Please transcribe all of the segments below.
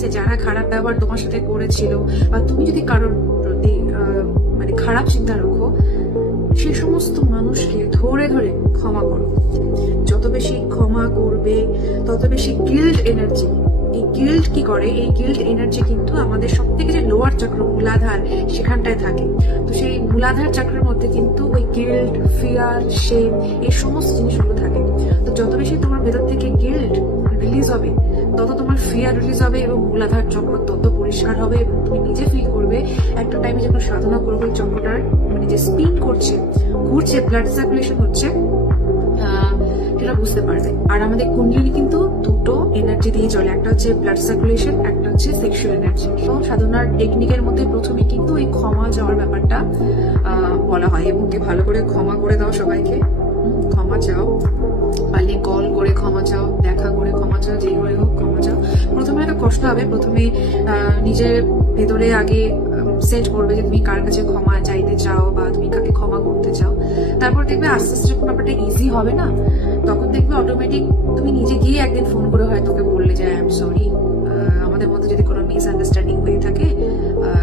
যে যারা খারাপ ব্যবহার তোমার সাথে করেছিল, বা তুমি যদি কারোর প্রতি মানে খারাপ চিন্তা রাখো, সে সমস্ত মানুষকে ধরে ধরে ক্ষমা করো। যত বেশি ক্ষমা করবে তত বেশি গিল্ট এনার্জি, এই গিল্ট কি করে, এই গিল্ট এনার্জি কিন্তু আমাদের সব থেকে যে লোয়ার চক্র মূলাধার সেখানটায় থাকে। তো সেই মূলাধার চক্রের মধ্যে কিন্তু ওই গিল্ট, ফিয়ার, শেম এই সমস্ত জিনিসগুলো থাকে। তো যত বেশি তোমার ভেতর থেকে গিল্ট রিলিজ হবে তত তোমার ফিয়ার রিলিজ হবে এবং মূলাধার চক্র তত পরিষ্কার হবে এবং তুমি নিজে ফিল করবে একটা টাইমে যখন সাধনা করবে চক্রটার মানে যে স্পিন করছে, ঘুরছে, ব্লাড সার্কুলেশন হচ্ছে, সেটা বুঝতে পারবে। আর আমাদের কুণ্ডলিনী কিন্তু দুটো এনার্জি দিয়ে চলে, একটা হচ্ছে ব্লাড সার্কুলেশন, একটা হচ্ছে সেক্সুয়াল এনার্জি। তো সাধনার টেকনিকের মধ্যে প্রথমে কিন্তু এই ক্ষমা চাওয়ার ব্যাপারটা বলা হয় এবং ভালো করে ক্ষমা করে দাও সবাইকে, ক্ষমা চাও, পারলে কল করে ক্ষমা চাও, দেখা করে ক্ষমা চাও, যেই করে হোক ক্ষমা চাও। প্রথমে একটা কষ্ট হবে, প্রথমে নিজের ভেতরে আগে সেট করবে যে তুমি কার কাছে ক্ষমা চাইতে চাও বা তুমি কাকে ক্ষমা করতে চাও। তারপর দেখবে আস্তে আস্তে যখন ব্যাপারটা ইজি হবে না, তখন দেখবে অটোমেটিক তুমি নিজে গিয়ে একদিন ফোন করে হয় তোকে বললে যে আই এম সরি, আমাদের মধ্যে যদি কোনো মিসআন্ডারস্ট্যান্ডিং হয়ে থাকে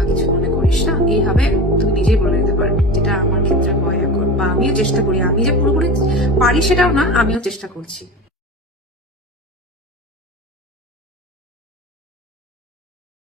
কিছু মনে করিস না, এইভাবে তুমি নিজেই বলে দিতে পারবে। যেটা আমার ক্ষেত্রে হয় এখন, বা আমিও চেষ্টা করি। আমি যে পুরোপুরি পারি সেটাও না, আমিও চেষ্টা করছি।